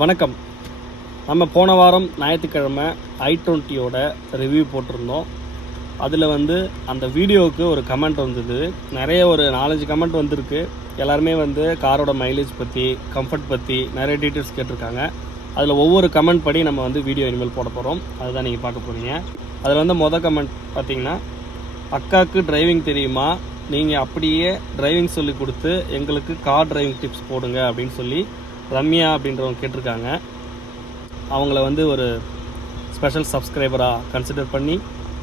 வணக்கம். நம்ம போன வாரம் ஞாயிற்றுக்கிழமை ஐ டுவெண்ட்டியோட ரிவ்யூ போட்டிருந்தோம். அதில் வந்து அந்த வீடியோவுக்கு ஒரு கமெண்ட் வந்தது. நிறைய ஒரு நாலஞ்சு கமெண்ட் வந்திருக்கு. எல்லாருமே வந்து காரோட மைலேஜ் பற்றி கம்ஃபர்ட் பற்றி நிறைய டீட்டெயில்ஸ் கேட்டிருக்காங்க. அதில் ஒவ்வொரு கமெண்ட் படி நம்ம வந்து வீடியோ இனிமேல் போட போகிறோம் அதுதான் நீங்கள் பார்க்க போகிறீங்க அதில் வந்து மொதல் கமெண்ட் பார்த்தீங்கன்னா அக்காவுக்கு டிரைவிங் தெரியுமா? நீங்கள் அப்படியே டிரைவிங் சொல்லி கொடுத்து எங்களுக்கு கார் டிரைவிங் டிப்ஸ் போடுங்க அப்படின்னு சொல்லி ரம்யா அப்படின்றவங்க கேட்டிருக்காங்க. அவங்கள வந்து ஒரு ஸ்பெஷல் சப்ஸ்கிரைபராக கன்சிடர் பண்ணி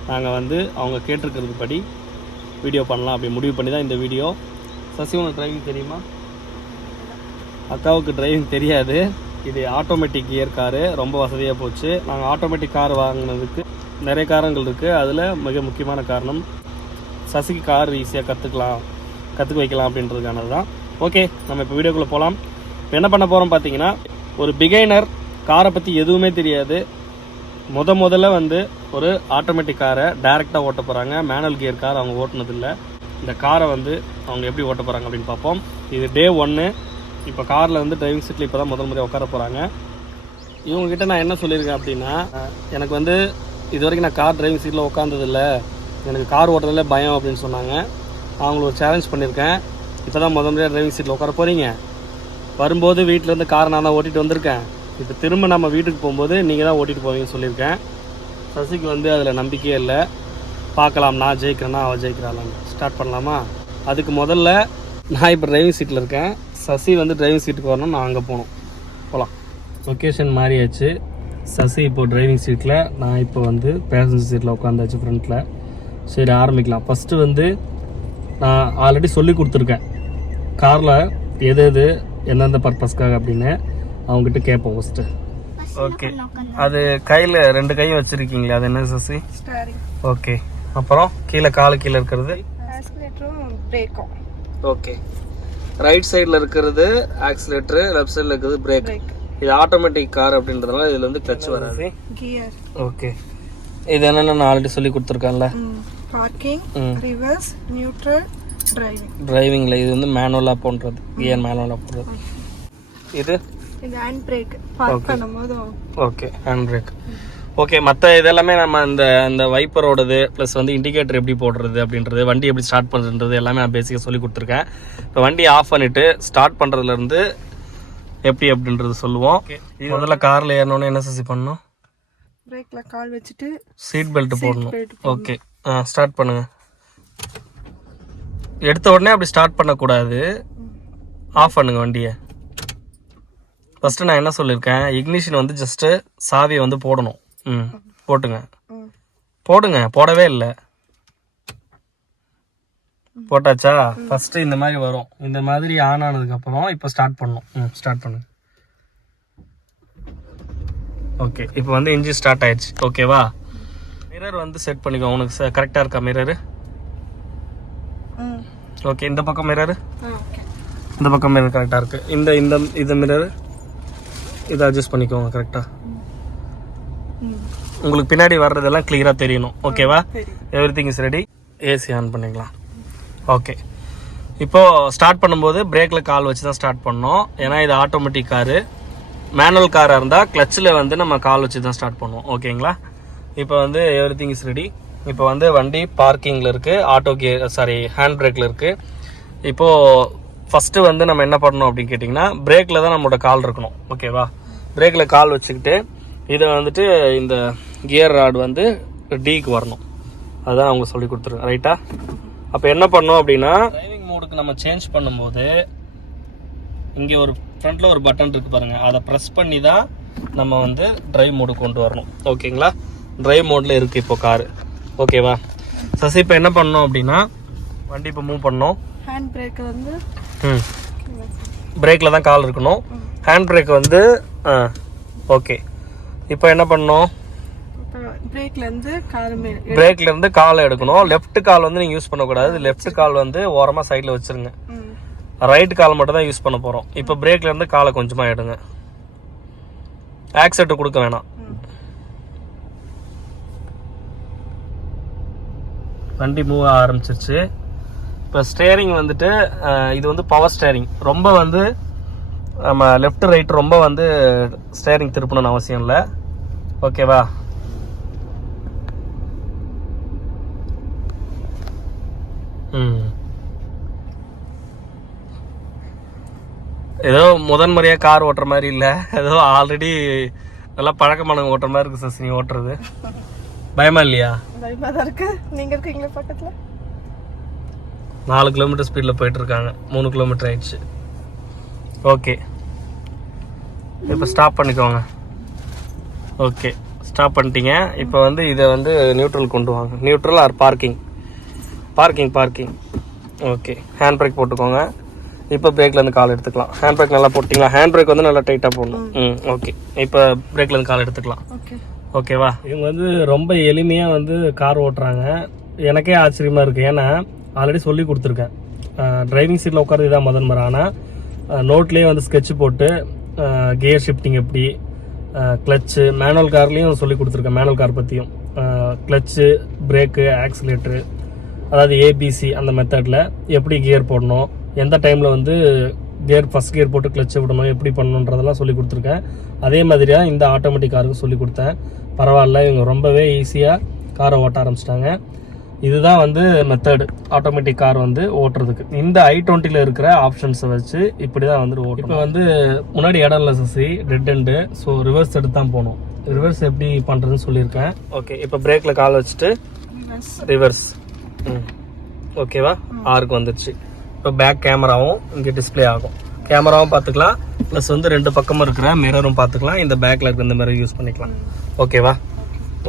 நாங்கள் வந்து அவங்க கேட்டிருக்கிறது படி வீடியோ பண்ணலாம் அப்படி முடிவு பண்ணி தான் இந்த வீடியோ சசி உனக்கு டிரைவிங் தெரியுமா? அக்காவுக்கு டிரைவிங் தெரியாது. இது ஆட்டோமேட்டிக் கியர் காரு ரொம்ப வசதியாக போச்சு. நாங்கள் ஆட்டோமேட்டிக் கார் வாங்கினதுக்கு நிறைய காரணங்கள் இருக்குது அதில் மிக முக்கியமான காரணம் சசிக்கு கார் ஈஸியாக கற்றுக்கலாம் கற்றுக்க வைக்கலாம் அப்படின்றதுக்கானது தான் ஓகே நம்ம இப்போ வீடியோக்குள்ளே போகலாம் இப்போ என்ன பண்ண போகிறோம் பார்த்தீங்கன்னா ஒரு பிகைனர் காரை பற்றி எதுவுமே தெரியாது. முத முதல்ல வந்து ஒரு ஆட்டோமேட்டிக் காரை டைரெக்டாக ஓட்ட போகிறாங்க மேனுவல் கியர் கார் அவங்க ஓட்டினதில்லை. இந்த காரை வந்து அவங்க எப்படி ஓட்ட போகிறாங்க அப்படின்னு பார்ப்போம். இது டே ஒன்று இப்போ காரில் வந்து டிரைவிங் சீட்டில் இப்போ தான் முதல் முறை உட்கார போகிறாங்க இவங்ககிட்ட நான் என்ன சொல்லியிருக்கேன் அப்படின்னா எனக்கு வந்து இது வரைக்கும் நான் கார் டிரைவிங் சீட்டில் உட்காந்ததில்ல எனக்கு கார் ஓட்டுறதுல பயம் அப்படின்னு சொன்னாங்க. அவங்கள ஒரு சேலஞ்ச் பண்ணியிருக்கேன். இப்போ தான் முதல் முறையாக டிரைவிங் சீட்டில் உட்கார போகிறீங்க வரும்போது வீட்டிலேருந்து காரை நான் தான் ஓட்டிகிட்டு வந்திருக்கேன். இப்போ திரும்ப நம்ம வீட்டுக்கு போகும்போது நீங்கள் தான் ஓட்டிகிட்டு போவீங்கன்னு சொல்லியிருக்கேன். சசிக்கு வந்து அதில் நம்பிக்கையே இல்லை. பார்க்கலாம் நான் ஜெயிக்கிறேன்னா அவள் ஜெயிக்கிறாளான்னு. ஸ்டார்ட் பண்ணலாமா? அதுக்கு முதல்ல நான் இப்போ டிரைவிங் சீட்டில் இருக்கேன். சசி வந்து டிரைவிங் சீட்டுக்கு வரணும் நான் அங்கே போகணும். போகலாம் லொக்கேஷன் மாறியாச்சு. சசி இப்போ டிரைவிங் சீட்டில் நான் இப்போ வந்து பேசஞ்சர் சீட்டில் உட்காந்தாச்சு ஃப்ரண்ட்டில் சரி ஆரம்பிக்கலாம். ஃபஸ்ட்டு வந்து நான் ஆல்ரெடி சொல்லி கொடுத்துருக்கேன். காரில் எது எது எந்தெந்த பர்பஸ்க்காக அப்படின்னு அவங்ககிட்ட கேட்போம் ஃபஸ்ட்டு ஓகே. அது கையில் ரெண்டு கையும் வச்சுருக்கீங்களே அது என்ன சசி? Starting okay. அப்புறம் கீழே காலு கீழே இருக்கிறது? ஓகே. ரைட் சைடில் இருக்கிறது ஆக்சிலேட்டரு லெஃப்ட் சைடில் இருக்கிறது பிரேக் இது ஆட்டோமேட்டிக் கார் அப்படின்றதுனால இதில் வந்து கிளச் வராது. Gear okay. இது என்னென்ன நான் ஆல்ரெடி சொல்லி கொடுத்துருக்கேன்ல? பார்க்கிங். ரிவர்ஸ் நியூட்ரல் டிரைவிங்கில் இது வந்து மேனுவலாக போன்றது கியர் மேனுவலாக போடுறது. இது? இது ஹேண்ட் பிரேக் பார்க் பண்ணும்போது ஓகே ஹேண்ட் பிரேக் ஓகே மற்ற இதெல்லாமே நம்ம இந்த இந்த வைப்பரோடது ப்ளஸ் வந்து இண்டிகேட்டர் எப்படி போடுறது அப்படின்றது வண்டி எப்படி ஸ்டார்ட் பண்ணுறது எல்லாமே நான் பேசிக்காக சொல்லி கொடுத்துருக்கேன். இப்போ வண்டி ஆஃப் பண்ணிவிட்டு ஸ்டார்ட் பண்ணுறதுலேருந்து எப்படி அப்படின்றது சொல்லுவோம். முதல்ல காரில் ஏறணுன்னு என்ன சசி பண்ணணும்? பிரேக்ல கால் வச்சுட்டு சீட் பெல்ட் போடணும். ஓகே ஆ ஸ்டார்ட் பண்ணுங்க. எடுத்த உடனே அப்படி ஸ்டார்ட் பண்ணக்கூடாது. ஆஃப் பண்ணுங்க வண்டியை. ஃபஸ்ட்டு நான் என்ன சொல்லியிருக்கேன் இக்னிஷன் வந்து ஜஸ்ட்டு சாவியை வந்து போடணும். ம் போட்டுங்க. போடுங்க போடவே இல்லை. போட்டாச்சா? ஃபஸ்ட்டு இந்த மாதிரி வரும். இந்த மாதிரி ஆன் ஆனதுக்கப்புறம் இப்போ ஸ்டார்ட் பண்ணணும். ம் ஸ்டார்ட் பண்ணுங்க ஓகே இப்போ வந்து இன்ஜின் ஸ்டார்ட் ஆயிடுச்சு. ஓகேவா மிரர் வந்து செட் பண்ணிக்கோ. உனக்கு கரெக்டாக இருக்கா மிரரு ம். ஓகே இந்த பக்கம் மிரரு இந்த பக்கம் மிரர் கரெக்டாக இருக்குது இந்த இந்த இந்த மிரர் இதை அட்ஜஸ்ட் பண்ணிக்கோங்க கரெக்டாக உங்களுக்கு பின்னாடி வர்றதெல்லாம் கிளியராக தெரியணும். ஓகேவா everything is ready AC on பண்ணிக்கலாம். ஓகே இப்போ ஸ்டார்ட் பண்ணும்போது பிரேக்கில் கால் வச்சு தான் ஸ்டார்ட் பண்ணோம். ஏன்னா இது ஆட்டோமேட்டிக் காரு மேனுவல் காராக இருந்தால் கிளச்சில் வந்து நம்ம கால் வச்சு தான் ஸ்டார்ட் பண்ணுவோம் ஓகேங்களா இப்போ வந்து எவ்ரி திங் இஸ் ரெடி இப்போ வந்து வண்டி பார்க்கிங்கில் இருக்குது ஆட்டோ கியர் சாரி ஹேண்ட் பிரேக்கில் இருக்குது இப்போது ஃபஸ்ட்டு வந்து நம்ம என்ன பண்ணணும் அப்படின்னு கேட்டிங்கன்னா பிரேக்கில் தான் நம்மளோட கால் இருக்கணும். ஓகேவா பிரேக்கில் கால் வச்சுக்கிட்டு இதை வந்துட்டு இந்த கியர் ராட் வந்து டீக்கு வரணும். அதுதான் அவங்க சொல்லி கொடுத்துருக்காங்க. ரைட்டா அப்போ என்ன பண்ணோம் அப்படின்னா டிரைவிங் மோடுக்கு நம்ம சேஞ்ச் பண்ணும்போது இங்கே ஒரு ஃப்ரண்ட்டில் ஒரு பட்டன் இருக்கு பாருங்க. அதை ப்ரெஸ் பண்ணி தான் நம்ம வந்து டிரைவ் மோடு கொண்டு வரணும். ஓகேங்களா டிரைவ் மோடில் இருக்குது இப்போ காரு ஓகேவா சசி இப்போ என்ன பண்ணோம் அப்படின்னா வண்டி இப்போ மூவ் பண்ணோம் ஹேண்ட் பிரேக் வந்து ம். பிரேக்கில் தான் கால் இருக்கணும். ஹேண்ட் பிரேக் வந்து ஆ ஓகே இப்போ என்ன பண்ணோம் பிரேக்ல இருந்து கால் எடுக்கணும். லெஃப்ட் கால் வந்து நீங்க யூஸ் பண்ணக்கூடாது. லெஃப்ட் கால் வந்து ஓரமா சைடுல வச்சிருங்க. ரைட் கால் மட்டும் தான் யூஸ் பண்ண போறோம். இப்போ பிரேக்ல இருந்து காலை கொஞ்சமா எடுங்க. ஆக்செட் கொடுக்க வேணாம். வண்டி மூவ் ஆரம்பிச்சிருச்சு. இப்போ ஸ்டேரிங் வந்துட்டு இது வந்து பவர் ஸ்டேரிங் ரொம்ப வந்து நம்ம லெஃப்ட் ரைட் ரொம்ப வந்து ஸ்டேரிங் திருப்பணும்னு அவசியம் இல்லை. ஓகேவா ம். ஏதோ முதன் முறையாக கார் ஓட்டுற மாதிரி இல்லை. ஏதோ ஆல்ரெடி நல்லா பழக்கமானவங்க ஓட்டுற மாதிரி இருக்கு சசினி ஓட்டுறது. பயமா இல்லையா? பயமா தான் இருக்கு. நீங்க இருக்கீங்களா பக்கத்துல? நாலு கிலோமீட்டர் ஸ்பீடில் போயிட்டு இருக்காங்க மூணு கிலோமீட்டர் ஆயிடுச்சு. ஓகே இப்போ ஸ்டாப் பண்ணிக்கோங்க. ஓகே ஸ்டாப் பண்ணிட்டீங்க. இப்போ வந்து இதை வந்து நியூட்ரல் கொண்டு வாங்க. Neutral or parking parking parking okay hand brake போட்டுக்கோங்க. இப்போ பிரேக்லேருந்து கால் எடுத்துக்கலாம். ஹேண்ட் பிரேக் நல்லா போட்டிங்களா? ஹேண்ட் பிரேக் வந்து நல்லா டைட்டாக போடணும். ம். ஓகே இப்போ பிரேக்லேருந்து கால் எடுத்துக்கலாம். ஓகே ஓகேவா? இவங்க வந்து ரொம்ப எளிமையாக வந்து கார் ஓட்டுறாங்க. எனக்கே ஆச்சரியமாக இருக்குது ஏன்னா ஆல்ரெடி சொல்லி கொடுத்துருக்கேன். டிரைவிங் சீட்டில் உட்காரது இதான் முதன் முறை. ஆனால் நோட்லேயே வந்து ஸ்கெட்ச் போட்டு கியர் ஷிஃப்டிங் எப்படி கிளச்சு மேனுவல் கார்லேயும் சொல்லி கொடுத்துருக்கேன் மேனுவல் கார் பற்றியும் கிளச்சு பிரேக்கு ஆக்சிலேட்டரு அதாவது ஏபிசி அந்த மெத்தடில் எப்படி கியர் போடணும் எந்த டைமில் வந்து கியர் ஃபஸ்ட் கியர் போட்டு கிளச்சை விடணும் எப்படி பண்ணணுன்றதெல்லாம் சொல்லி கொடுத்துருக்கேன். அதே மாதிரியாக இந்த ஆட்டோமேட்டிக் காருக்கும் சொல்லி கொடுத்தேன். பரவாயில்ல இவங்க ரொம்பவே ஈஸியாக காரை ஓட்ட ஆரம்பிச்சிட்டாங்க. இதுதான் வந்து மெத்தடு ஆட்டோமேட்டிக் கார் வந்து ஓட்டுறதுக்கு. இந்த ஐ டுவெண்ட்டியில் இருக்கிற ஆப்ஷன்ஸை வச்சு இப்படி தான் வந்து ஓட்டும் இப்போ வந்து முன்னாடி இடம் இல்லை Sasi. Dead end so reverse எடுத்து தான் போகணும். ரிவர்ஸ் எப்படி பண்ணுறதுன்னு சொல்லியிருக்கேன். ஓகே இப்போ பிரேக்கில் கால் வச்சுட்டு ரிவர்ஸ் ம். ஓகேவா ஆறுக்கு வந்துருச்சு. இப்போ பேக் கேமராவும் இங்கே டிஸ்ப்ளே ஆகும். கேமராவும் பார்த்துக்கலாம். ப்ளஸ் வந்து ரெண்டு பக்கமும் இருக்கிற மிரரும் பார்த்துக்கலாம். இந்த பேக்கில் இருக்கிற இந்த மிரர் யூஸ் பண்ணிக்கலாம். ஓகேவா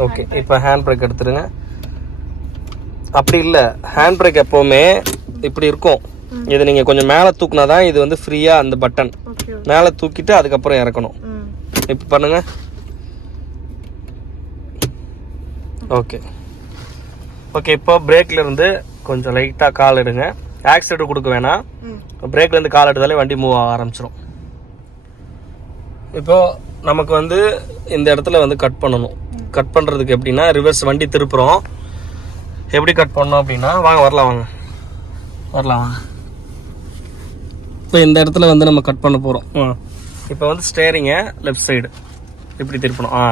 ஓகே இப்போ ஹேண்ட் பிரேக் எடுத்துருங்க. அப்படி இல்லை. ஹேண்ட் பிரேக் எப்போவுமே இப்படி இருக்கும். இது நீங்கள் கொஞ்சம் மேலே தூக்குனா தான் இது வந்து ஃப்ரீயாக அந்த பட்டன் மேலே தூக்கிட்டு அதுக்கப்புறம் இறக்கணும். இப்போ பண்ணுங்க ஓகே ஓகே இப்போ பிரேக்ல இருந்து கொஞ்சம் லைட்டாக கால் எடுங்க. ஆக்சிடென்ட் கொடுக்க வேணாம் ம். பிரேக்ல இருந்து கால் எடுத்தாலே வண்டி மூவ் ஆக ஆரம்பிச்சிடும் இப்போ நமக்கு வந்து இந்த இடத்துல வந்து கட் பண்ணணும். கட் பண்ணுறதுக்கு எப்படின்னா ரிவர்ஸ் வண்டி திருப்புறோம். எப்படி கட் பண்ணோம் அப்படின்னா வாங்க வரலாம் வாங்க. வரலாம் வாங்க. இப்போ இந்த இடத்துல வந்து நம்ம கட் பண்ண போகிறோம் இப்போ வந்து ஸ்டேரிங்கை லெஃப்ட் சைடு இப்படி திருப்பணும். ஆ.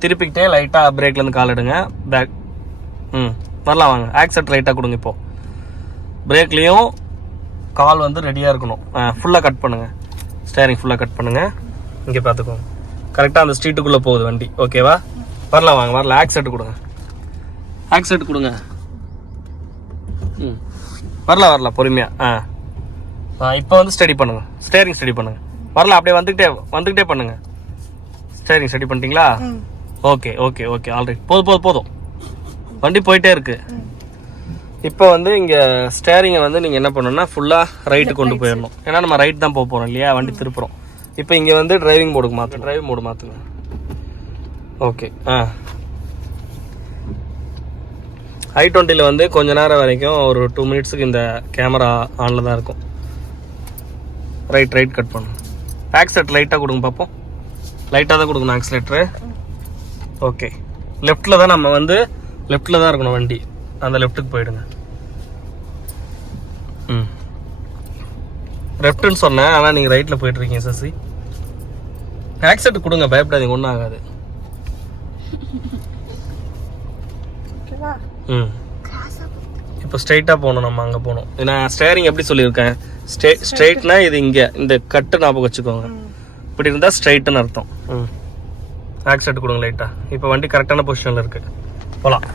திருப்பிக்கிட்டே லைட்டாக பிரேக்லேருந்து கால் எடுங்க. பேக் ம். வரலாம் வாங்க. ஆக்செட் லைட்டாக கொடுங்க இப்போ. பிரேக்லேயும் கால் வந்து ரெடியாக இருக்கணும். ஃபுல்லாக கட் பண்ணுங்கள் ஸ்டேரிங் ஃபுல்லாக கட் பண்ணுங்கள் இங்கே பார்த்துக்கோங்க கரெக்டாக அந்த ஸ்ட்ரீட்டுக்குள்ளே போகுது வண்டி. ஓகேவா வரலாம் வாங்க வரல ஆக்செட் கொடுங்க. ஆக்செட் கொடுங்க. ம். வரலாம் வரலாம். பொறுமையாக ஆ. இப்போ வந்து ஸ்டடி பண்ணுங்க. ஸ்டேரிங் ஸ்டடி பண்ணுங்க. வரலாம் அப்படியே வந்துக்கிட்டே வந்துக்கிட்டே பண்ணுங்க. ஸ்டேரிங் ஸ்டடி பண்ணிட்டீங்களா? ஓகே ஓகே ஓகே ஆல்ரெடி போதும் போதும் போதும். வண்டி போயிட்டே இருக்கு. ம். இப்போ வந்து இங்கே ஸ்டேரிங்கை வந்து நீங்கள் என்ன பண்ணணும்னா ஃபுல்லாக ரைட்டு கொண்டு போயிடணும். ஏன்னா நம்ம ரைட் தான் போக போகிறோம் இல்லையா? வண்டி திருப்புறோம். இப்போ இங்கே வந்து டிரைவிங் மோடுக்கு மாற்றுங்க டிரைவிங் மோடு மாற்றுங்க ஓகே ஆ. ஐ டுவெண்ட்டியில் வந்து கொஞ்ச நேரம் வரைக்கும் ஒரு டூ மினிட்ஸுக்கு இந்த கேமரா ஆனில் தான் இருக்கும். ரைட் ரைட் கட் பண்ணும் ஆக்சிலேட் லைட்டாக கொடுங்க பார்ப்போம் லைட்டாக தான் கொடுக்கணும் ஆக்சிலேட்டரு ஓகே லெஃப்ட்டில் தான் நம்ம வந்து லெஃப்ட்டில் தான் இருக்கணும் வண்டி. அந்த லெஃப்ட்டுக்கு போயிடுங்க. ம். லெஃப்ட்டுன்னு சொன்னேன் ஆனால் நீங்கள் ரைட்டில் போயிட்டு இருக்கீங்க சசி. ஆக்சிலேட் கொடுங்க பயப்படாதீங்க ஒன்றும் ஆகாது. ம். இப்போ ஸ்ட்ரைட்டாக போகணும் நம்ம அங்கே போகணும். நான் ஸ்டேரிங் எப்படி சொல்லியிருக்கேன்? ஸ்ட்ரே ஸ்ட்ரைட்னா இது இங்கே இந்த கட்டு ஞாபகம் வச்சுக்கோங்க. இப்படி இருந்தால் ஸ்ட்ரைட்டுன்னு அர்த்தம். ம். ஆக்சிடென்ட் கொடுங்க லைட்டாக இப்போ வண்டி கரெக்டான பொசிஷனில் இருக்கு. போகலாம்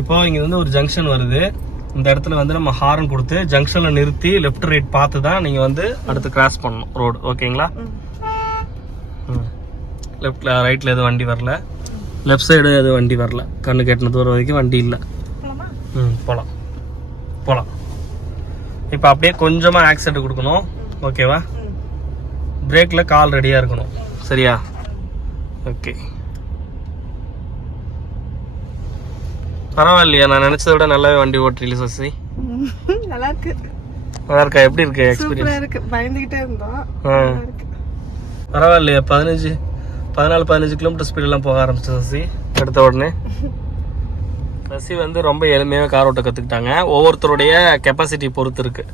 இப்போ இங்கே வந்து ஒரு ஜங்ஷன் வருது. இந்த இடத்துல வந்து நம்ம ஹாரன் கொடுத்து ஜங்ஷனில் நிறுத்தி லெஃப்ட் ரைட் பார்த்து தான் நீங்கள் வந்து அடுத்து கிராஸ் பண்ணணும். ரோடு ஓகேங்களா? லெஃப்டில் ரைட்டில் எதுவும் வண்டி வரல. லெஃப்ட் சைடு எதுவும் வண்டி வரல. கண்ணு கெட்டின தூரம் வரைக்கும் வண்டி இல்லை. ம் போகலாம் போகலாம் இப்போ அப்படியே கொஞ்சமாக ஆக்சிடென்ட் கொடுக்கணும். ஓகேவா பிரேக்கில் கால் ரெடியாக இருக்கணும். சரியா? ஓகே பரவாயில்லையா நான் நினச்சதை விட நல்லாவே வண்டி ஓட்டுறீங்க சசி. நல்லா இருக்கு நல்லா இருக்கா எப்படி இருக்கு எக்ஸ்பீரியன்ஸ் இருக்கு பயந்துகிட்டே இருந்தோம். பரவாயில்லையா பதினஞ்சு பதினாலு பதினஞ்சு கிலோமீட்டர் ஸ்பீடெல்லாம் போக ஆரம்பிச்சு சசி எடுத்த உடனே. சசி வந்து ரொம்ப எளிமையாக கார் ஓட்ட கற்றுக்கிட்டாங்க ஒவ்வொருத்தருடைய கெப்பாசிட்டி பொறுத்து இருக்கு.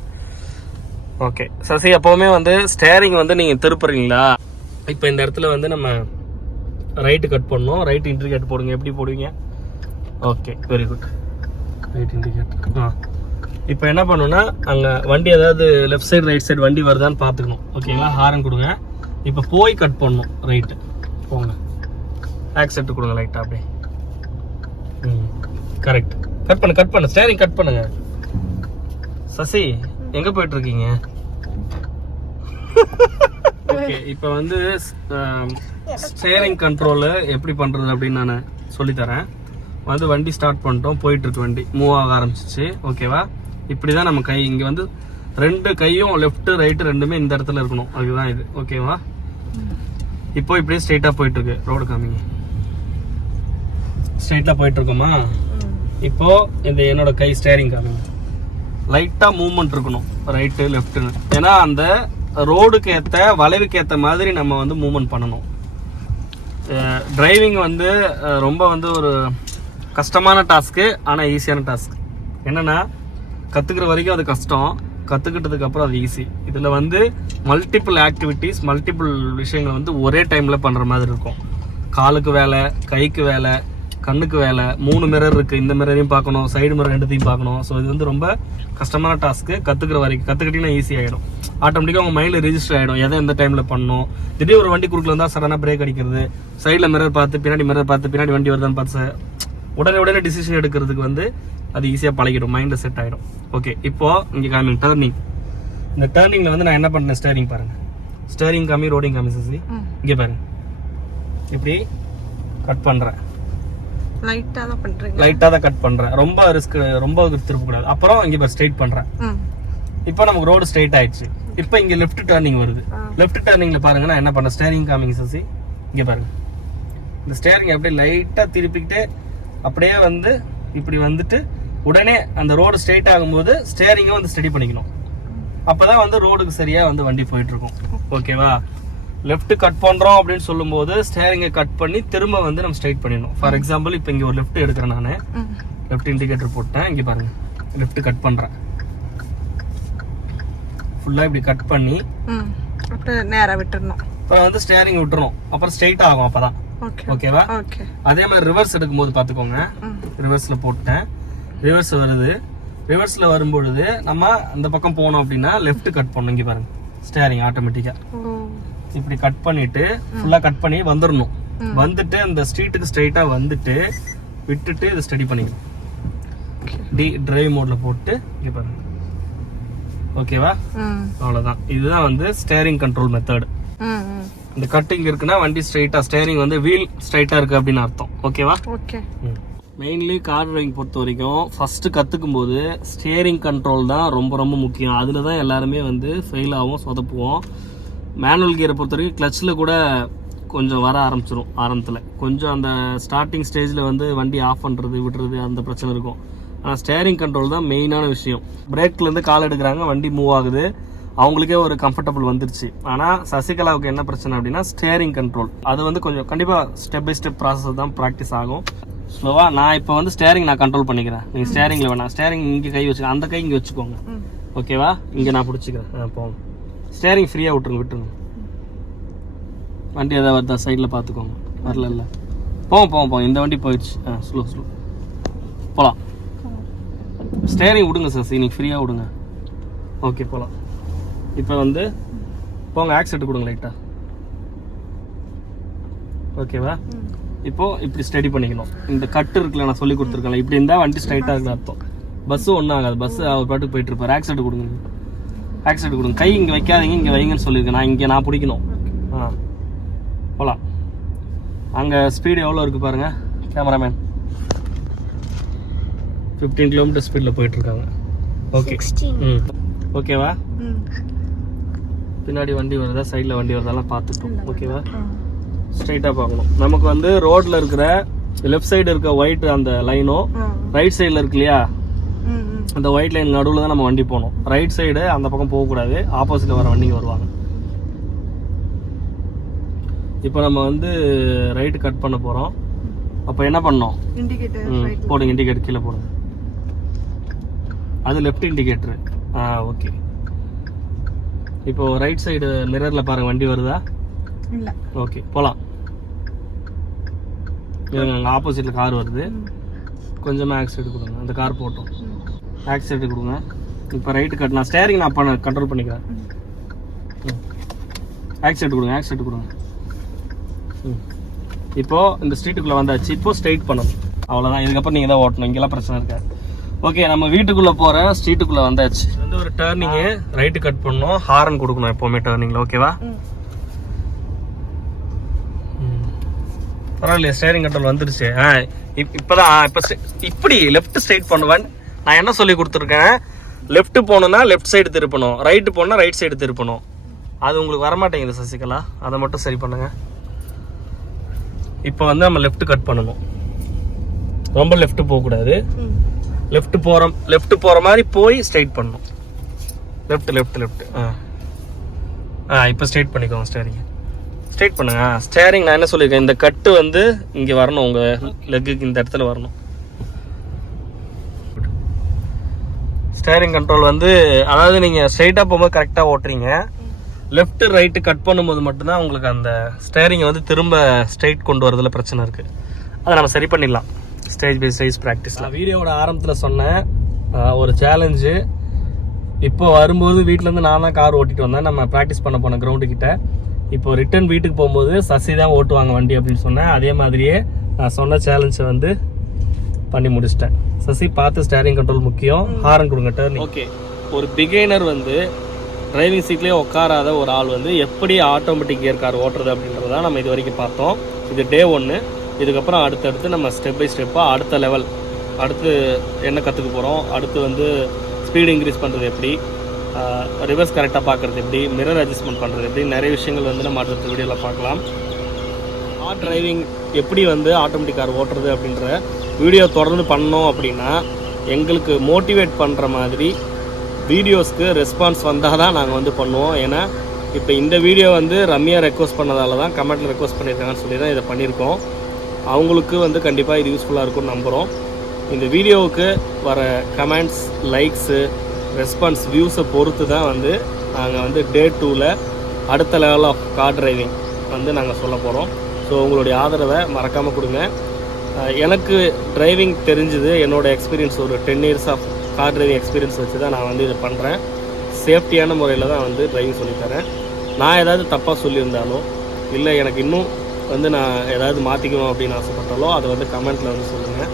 ஓகே சசி எப்போவுமே வந்து ஸ்டேரிங் வந்து நீங்கள் திருப்புறீங்களா? இப்போ இந்த இடத்துல வந்து நம்ம ரைட்டு கட் பண்ணோம் ரைட் இண்டிகேட் போடுங்க. எப்படி போடுவீங்க? Okay very good right indicate ஆ. இப்போ என்ன பண்ணணும்னா அங்கே வண்டி ஏதாவது லெஃப்ட் சைடு ரைட் சைடு வண்டி வருதான்னு பார்த்துக்கணும். ஓகேங்களா ஹாரன் கொடுங்க. இப்போ போய் கட் பண்ணணும். ரைட்டு போங்க. ஆக்செப்ட் கொடுங்க லைட்டாக அப்படியே. ம். கரெக்ட் கட் பண்ணு கட் பண்ணு. ஸ்டேரிங் கட் பண்ணுங்க. சசி எங்க போயிட்டு இருக்கீங்க ஓகே இப்போ வந்து ஸ்டேரிங் கண்ட்ரோல் எப்படி பண்றது அப்படின்னு நான் சொல்லித்தரேன். வந்து வண்டி ஸ்டார்ட் பண்ணிட்டோம். போயிட்டுருக்கு வண்டி. மூவ் ஆக ஆரம்பிச்சிச்சு. ஓகேவா இப்படி தான் நம்ம கை இங்கே வந்து ரெண்டு கையும் லெஃப்ட் ரைட்டு ரெண்டுமே இந்த இடத்துல இருக்கணும். அதுதான் இது. ஓகேவா இப்போ இப்படியே ஸ்ட்ரைட்டாக போயிட்டு இருக்கு ரோடு காமிங்க. ஸ்ட்ரைட்டாக போயிட்டு இருக்கோமா இப்போ இந்த என்னோட கை ஸ்டேரிங் காமிங்க. லைட்டாக மூவ்மெண்ட் இருக்கணும். ரைட்டு லெஃப்ட்டுன்னு ஏன்னா அந்த ரோடுக்கு ஏற்ற வளைவுக்கு ஏற்ற மாதிரி நம்ம வந்து மூவ்மெண்ட் பண்ணணும். டிரைவிங் வந்து ரொம்ப வந்து ஒரு கஷ்டமான டாஸ்க்கு ஆனால் ஈஸியான டாஸ்க். என்னென்னா கற்றுக்கிற வரைக்கும் அது கஷ்டம். கற்றுக்கிட்டதுக்கப்புறம் அது ஈஸி இதில் வந்து மல்டிப்புள் ஆக்டிவிட்டீஸ் மல்டிபிள் விஷயங்கள் வந்து ஒரே டைமில் பண்ணுற மாதிரி இருக்கும். காலுக்கு வேலை கைக்கு வேலை கண்ணுக்கு வேலை மூணு மிரர் இருக்குது இந்த மிரரையும் பார்க்கணும் சைடு மிரர் ரெண்டுத்தையும் பார்க்கணும். ஸோ இது வந்து ரொம்ப கஷ்டமான டாஸ்க்கு. கற்றுக்கிற வரைக்கும் கற்றுக்கிட்டீங்கன்னா ஈஸி ஆகிடும் ஆட்டோமேட்டிக்காக உங்கள் மைண்டில் ரிஜிஸ்டர் ஆகிடும் எதை எந்த டைமில் பண்ணணும்? திடீர் ஒரு வண்டி குறுக்கில் இருந்தால் சடனாக பிரேக் அடிக்கிறது. சைடில் மிரர் பார்த்து பின்னாடி மிரர் பார்த்து பின்னாடி வண்டி வருதான்னு பார்த்து உடனே உடனே டிசிஷன் எடுக்கிறதுக்கு வந்து அது ஈஸியாக பழகிடும். மைண்டில் செட் ஆகிடும் ஓகே இப்போ இங்கே காமிங் டர்னிங் இந்த டர்னிங்கில் வந்து நான் என்ன பண்ணேன்? ஸ்டேரிங் பாருங்க. ஸ்டேரிங் காமி ரோடிங் காமி சசி. இங்கே பாருங்க. இப்படி கட் பண்ணுறேன் லைட்டா தான் பண்றீங்க லைட்டாக தான் கட் பண்ணுறேன் ரொம்ப ரிஸ்க் ரொம்ப திருப்பக்கூடாது அப்புறம் இங்கே பாரு ஸ்ட்ரைட் பண்ணுறேன் இப்போ நமக்கு ரோடு ஸ்ட்ரைட் ஆயிடுச்சு. இப்போ இங்கே லெஃப்ட் டர்னிங் வருது. லெஃப்ட் டர்னிங்ல பாருங்க நான் என்ன பண்ணேன்? Steering coming Sasi. இங்கே பாருங்க. இந்த ஸ்டேரிங் அப்படியே லைட்டாக திருப்பிக்கிட்டே அப்படியே வந்து இப்படி வந்துட்டு உடனே அந்த ரோடு ஸ்ட்ரைட் ஆகும்போது ஸ்டேரிங்கை வந்து ஸ்டடி பண்ணிக்கணும். அப்பதான் வந்து ரோடுக்கு சரியா வந்து வண்டி போயிட்டு இருக்கும் ஓகேவா லெஃப்ட் கட் பண்றோம் அப்படின்னு சொல்லும்போது ஸ்டேரிங்கை கட் பண்ணி திரும்ப வந்து நம்ம ஸ்ட்ரைட் பண்ணிடணும். ஃபார் எக்ஸாம்பிள் இப்போ இங்க ஒரு லெஃப்ட் எடுக்கிறேன் நான். லெஃப்ட் இண்டிகேட்டர் போட்டேன். இங்க பாருங்க. லெஃப்ட் கட் பண்றேன். ஃபுல்லா இப்படி கட் பண்ணி ம். அப்படியே நேரா விட்டுறணும். அப்புறம் வந்து ஸ்டேரிங் விட்டுறணும். அப்புறம் ஸ்ட்ரைட் ஆகும் அப்பதான். ஓகே ஓகேவா ஓகே அதே மாதிரி ரிவர்ஸ் எடுக்கும்போது பார்த்துக்கோங்க. ரிவர்ஸில் போட்டேன். ரிவர்ஸ் வருது. ரிவர்ஸில் வரும்பொழுது நம்ம அந்த பக்கம் போனோம் அப்படின்னா லெஃப்ட் கட் பண்ணணும். இங்கே பாருங்க. ஸ்டேரிங் ஆட்டோமேட்டிக்காக இப்படி கட் பண்ணிட்டு ஃபுல்லாக கட் பண்ணி வந்துடணும். வந்துட்டு அந்த ஸ்ட்ரீட்டுக்கு ஸ்ட்ரைட்டாக வந்துட்டு விட்டுட்டு இதை ஸ்டடி பண்ணிக்கணும். டி டிரைவ் மோடில் போட்டு இங்கே பாருங்க. ஓகேவா அவ்வளோதான் இதுதான் வந்து ஸ்டேரிங் கண்ட்ரோல் மெத்தட் இந்த கட்டிங் இருக்குன்னா வண்டி ஸ்ட்ரைட்டாக ஸ்டேரிங் வந்து வீல் ஸ்ட்ரைட்டாக இருக்குது அப்படின்னு அர்த்தம். ஓகேவா ஓகே மெயின்லி கார் டிரைவிங் பொறுத்த வரைக்கும் ஃபஸ்ட்டு கற்றுக்கும் போது ஸ்டியரிங் கண்ட்ரோல் தான் ரொம்ப ரொம்ப முக்கியம். அதில் தான் எல்லாருமே வந்து ஃபெயில் ஆகும் சொதப்புவோம். மேனுவல் கியரை பொறுத்த வரைக்கும் கிளச்சில் கூட கொஞ்சம் வர ஆரம்பிச்சிரும் ஆரம்பத்தில். கொஞ்சம் அந்த ஸ்டார்டிங் ஸ்டேஜில் வந்து வண்டி ஆஃப் பண்ணுறது விடுறது அந்த பிரச்சனை இருக்கும். ஆனால் ஸ்டேரிங் கண்ட்ரோல் தான் மெயினான விஷயம். பிரேக்லேருந்து கால் எடுக்கிறாங்க வண்டி மூவ் ஆகுது. அவங்களுக்கே ஒரு கம்ஃபர்டபுள் வந்துருச்சு. ஆனால் சசிகலாவுக்கு என்ன பிரச்சனை அப்படின்னா ஸ்டேரிங் கண்ட்ரோல் அது வந்து கொஞ்சம் கண்டிப்பாக ஸ்டெப் பை ஸ்டெப் ப்ராசஸ் தான் ப்ராக்டிஸ் ஆகும். ஸ்லோவா நான் இப்போ வந்து ஸ்டேரிங் நான் கண்ட்ரோல் பண்ணிக்கிறேன். நீங்கள் ஸ்டேரிங்கில் வேணாம். ஸ்டேரிங் இங்கே கை வச்சுக்க அந்த கை இங்கே வச்சுக்கோங்க. ஓகேவா? இங்கே நான் பிடிச்சிக்கிறேன். ஆ போங்க. ஸ்டேரிங் ஃப்ரீயாக விட்டுருங்க விட்டுருங்க. வண்டி எதாவது வருதா சைடில் பார்த்துக்கோங்க வரல இல்லை. போவோம் போவோம் போவோம் இந்த வண்டி போயிடுச்சு. ஆ ஸ்லோ ஸ்லோ போகலாம் ஸ்டேரிங் விடுங்க சார் இன்னைக்கு ஃப்ரீயாக விடுங்க. ஓகே போகலாம் இப்போ வந்து போங்க ஆக்சிடென்ட் கொடுங்க லைட்டாக ஓகேவா ம். இப்போ இப்படி ஸ்டடி பண்ணிக்கணும். இந்த கட்டு இருக்குல்ல நான் சொல்லி கொடுத்துருக்கேன் இப்படி இருந்தால் வண்டி ஸ்ட்ரைட்டாக இருக்குது அர்த்தம். பஸ்ஸும் ஒன்றும் ஆகாது. பஸ் அவர் பாட்டுக்கு போயிட்டு இருப்பார். ஆக்சிடென்ட் கொடுங்க. ஆக்சிடென்ட் கொடுங்க. கை இங்கே வைக்காதீங்க இங்கே வைங்கன்னு சொல்லியிருக்கேன். நான் இங்கே நான் பிடிக்கணும். ஆ. போகலாம் அங்கே ஸ்பீடு எவ்வளோ இருக்குது பாருங்கள் கேமராமேன் ஃபிஃப்டீன் கிலோமீட்டர் ஸ்பீடில் போயிட்டுருக்காங்க ஓகே ம். ஓகேவா பின்னாடி வண்டி வருதா சைடில் வண்டி வருதாலாம் பார்த்துட்டோம் ஓகேவா ஸ்ட்ரைட்டாக பார்க்கணும். நமக்கு வந்து ரோட்டில் இருக்கிற லெஃப்ட் சைடு இருக்க ஒயிட் அந்த லைனும் ரைட் சைடில் இருக்கு இல்லையா? அந்த ஒயிட் லைன் நடுவில் தான் நம்ம வண்டி போகணும். ரைட் சைடு அந்த பக்கம் போகக்கூடாது. ஆப்போசிட்டில் வர வண்டிங்க வருவாங்க. இப்போ நம்ம வந்து ரைட்டு கட் பண்ண போகிறோம் அப்போ என்ன பண்ணோம்? போடுங்க இண்டிகேட்டர் கீழே போடுங்க அது லெஃப்ட் இண்டிகேட்டர் ஆ ஓகே இப்போ ரைட் சைடு மிரரில் பாருங்க வண்டி வருதா? இல்ல. ஓகே போகலாம் இவங்க அங்கே ஆப்போசிட்டில் கார் வருது. கொஞ்சமாக ஆக்சிடென்ட் கொடுங்க. அந்த கார் போட்டோம். ஆக்சிடென்ட் கொடுங்க. இப்போ ரைட்டு கட் நான் ஸ்டேரிங் நான் பண்ண கண்ட்ரோல் பண்ணிக்கிறேன். ஆக்சிடென்ட் கொடுங்க ஆக்சிடென்ட் கொடுங்க. ம். இப்போ இந்த ஸ்ட்ரீட்டுக்குள்ளே வந்தாச்சு. இப்போ ஸ்ட்ரைட் பண்ணணும். அவ்வளோதான் இதுக்கப்புறம் நீங்கள் தான் ஓட்டணும். இங்கெல்லாம் பிரச்சனை இருக்காது. ஓகே நம்ம வீட்டுக்குள்ளே போகிற ஸ்ட்ரீட்டுக்குள்ளே வந்தாச்சு. இது வந்து ஒரு டேர்னிங்கு ரைட்டு கட் பண்ணணும் ஹாரன் கொடுக்கணும் எப்போவுமே டேர்னிங்கில் ஓகேவா ம். பரவாயில்லையா ஸ்டேரிங் கண்ட்ரோல் வந்துருச்சு. ஆ இப் இப்போதான் இப்போ இப்படி லெஃப்ட் ஸ்ட்ரைட் பண்ணுவேன். நான் என்ன சொல்லி கொடுத்துருக்கேன்? லெஃப்ட் போகணுன்னா லெஃப்ட் சைடு திருப்பணும். ரைட்டு போனால் ரைட் சைடு திருப்பணும். அது உங்களுக்கு வரமாட்டேங்குது சசிகலா. அதை மட்டும் சரி பண்ணுங்க. இப்போ வந்து நம்ம லெஃப்ட் கட் பண்ணணும். ரொம்ப லெஃப்ட் போகக்கூடாது. லெஃப்ட் போகிறோம் லெஃப்ட் போகிற மாதிரி போய் ஸ்ட்ரைட் பண்ணணும். லெஃப்ட் லெஃப்ட் லெஃப்ட் ஆ. ஆ இப்போ ஸ்ட்ரைட் பண்ணிக்கோங்க ஸ்டேரிங் ஸ்ட்ரைட் பண்ணுங்க. ஸ்டேரிங் நான் என்ன சொல்லியிருக்கேன்? இந்த கட்டு வந்து இங்கே வரணும் உங்கள் லெக்குக்கு இந்த இடத்துல வரணும். ஸ்டேரிங் கண்ட்ரோல் வந்து அதாவது நீங்கள் ஸ்ட்ரைட்டாக போகும்போது கரெக்டாக ஓட்டுறீங்க. லெஃப்ட் ரைட்டு கட் பண்ணும்போது மட்டும்தான் உங்களுக்கு அந்த ஸ்டேரிங்கை வந்து திரும்ப ஸ்ட்ரைட் கொண்டு வரதுல பிரச்சனை இருக்குது அதை நம்ம சரி பண்ணிடலாம். ஸ்டேஜ் பை ஸ்டேஜ் ப்ராக்டிஸில் வீடியோவோட ஆரம்பத்தில் சொன்னேன். ஒரு சேலஞ்சு இப்போ வரும்போது வீட்டிலேருந்து நான் தான் கார் ஓட்டிட்டு வந்தேன். நம்ம ப்ராக்டிஸ் பண்ண போன கிரவுண்டு கிட்ட. இப்போ ரிட்டர்ன் வீட்டுக்கு போகும்போது சசி தான் ஓட்டுவாங்க வண்டி அப்படின்னு சொன்னேன். அதே மாதிரியே நான் சொன்ன சேலஞ்சை வந்து பண்ணி முடிச்சிட்டேன். சசி பார்த்து ஸ்டேரிங் கண்ட்ரோல் முக்கியம். ஹாரன் கொடுங்க டர்னிங் ஓகே. ஒரு பிகைனர் வந்து டிரைவிங் சீட்லேயே உட்காராத ஒரு ஆள் வந்து எப்படி ஆட்டோமேட்டிக் கியர் கார் ஓட்டுறது அப்படின்றத நம்ம இது வரைக்கும் பார்த்தோம். இது டே ஒன்று இதுக்கப்புறம் அடுத்தடுத்து நம்ம ஸ்டெப் பை ஸ்டெப்பாக அடுத்த லெவல் அடுத்து என்ன கற்றுக்க போகிறோம் அடுத்து வந்து ஸ்பீடு இன்க்ரீஸ் பண்ணுறது எப்படி ரிவர்ஸ் கரெக்டாக பார்க்குறது எப்படி மிரர் அட்ஜஸ்ட்மெண்ட் பண்ணுறது எப்படி நிறைய விஷயங்கள் வந்து நம்ம அடுத்த வீடியோவில் பார்க்கலாம். கார் டிரைவிங் எப்படி வந்து ஆட்டோமேட்டிக் கார் ஓட்டுறது அப்படின்ற வீடியோ தொடர்ந்து பண்ணோம் அப்படின்னா எங்களுக்கு மோட்டிவேட் பண்ணுற மாதிரி வீடியோஸ்க்கு ரெஸ்பான்ஸ் வந்தால் தான் நாங்கள் வந்து பண்ணுவோம். ஏன்னா இப்போ இந்த வீடியோ வந்து ரம்யா ரெக்வஸ்ட் பண்ணதால தான் கமெண்ட்டில் ரெக்வஸ்ட் பண்ணியிருக்காங்கன்னு சொல்லி தான் இதை பண்ணியிருக்கோம். அவங்களுக்கு வந்து கண்டிப்பாக இது யூஸ்ஃபுல்லாக இருக்கும்னு நம்புகிறோம் இந்த வீடியோவுக்கு வர கமெண்ட்ஸ் லைக்ஸு ரெஸ்பான்ஸ் வியூஸை பொறுத்து தான் வந்து நாங்கள் வந்து டே டூவில் அடுத்த லெவல் ஆஃப் கார் டிரைவிங் வந்து நாங்கள் சொல்ல போகிறோம் ஸோ உங்களுடைய ஆதரவை மறக்காமல் கொடுங்க. எனக்கு டிரைவிங் தெரிஞ்சது என்னோடய எக்ஸ்பீரியன்ஸ் ஒரு ten years of car driving experience வச்சு தான் நான் வந்து இது பண்ணுறேன் சேஃப்டியான முறையில் தான் வந்து டிரைவிங் சொல்லித்தரேன் நான் ஏதாவது தப்பாக சொல்லியிருந்தாலோ இல்லை எனக்கு இன்னும் வந்து நான் ஏதாவது மாற்றிக்கணும் அப்படின்னு ஆசைப்பட்டாலோ அதை வந்து கமெண்ட்டில் வந்து சொல்லுங்கள்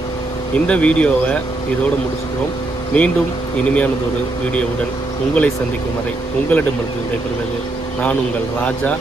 இந்த வீடியோவை இதோடு முடிச்சுக்கிறோம். மீண்டும் இனிமையானதொரு ஒரு வீடியோவுடன் உங்களை சந்திக்கும் வரை உங்களிடமிருந்து விடைபெறுவது நான் உங்கள் ராஜா